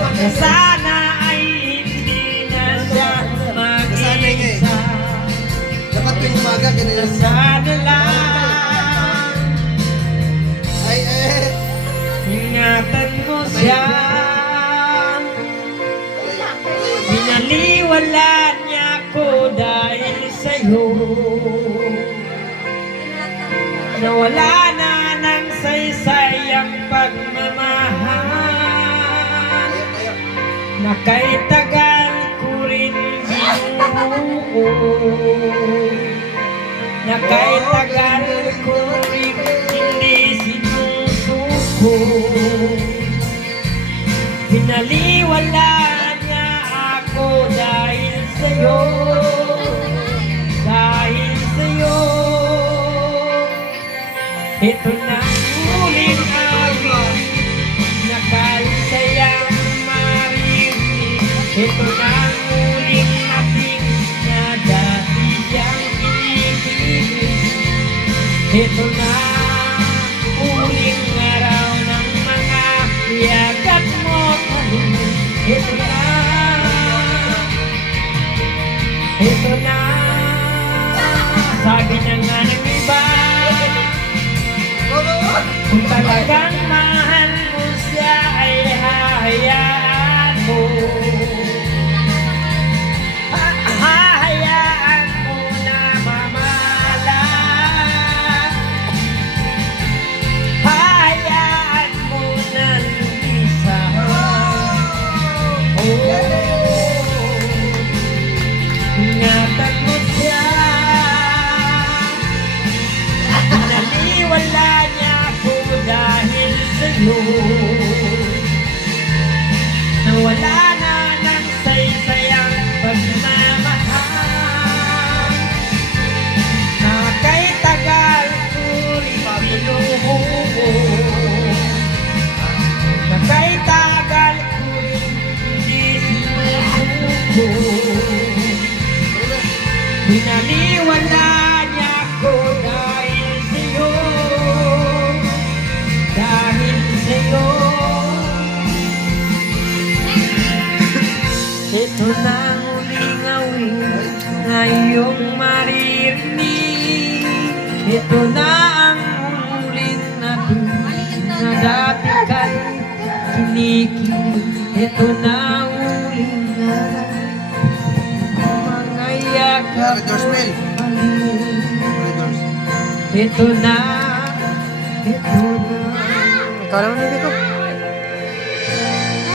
na sana ay hindi na siya mag-isa. Dapat tuwing umaga, ganun Na yan. sana lang ingatan mo siya. Binaliwala niya ako dahil sa'yo. Nawala na ng saysay ang pagmamahal na kay tagal ko rin binuo, na kay tagal ko rin hindi sinusuko. Binaliwala niya ako dahil sa'yo, dahil sa'yo. Ito na ang huling awit na kalisayang maririnig. Ito na ang huling ating na dati siyang pinipili. Ito na ang huling araw ng mga piyagat mo kami. Ito na, ito na. Sabi na nga ng iba, kung talagang mahal mo siya ay hahayaan mo. Hahayaan mo na mamahalan. Hahayaan mo na lumisan. Ingatan mo siya. Binaliwala niya ako dahil sa'yo. Nawala na ng saysayang pagmamahal na kay tagal ko rin binubuo, na kay tagal ko rin hindi sinusuko. Binaliwala niya ako dahil sa'yo, dahil sa'yo. Ito na ang huling awit na iyong maririnig. Ito na ang huling natin na dati kay kinikilig. Ito na ang huling araw, mga yakap Dorsmel. ito na, ito na. Ikaw naman, Bibi ko.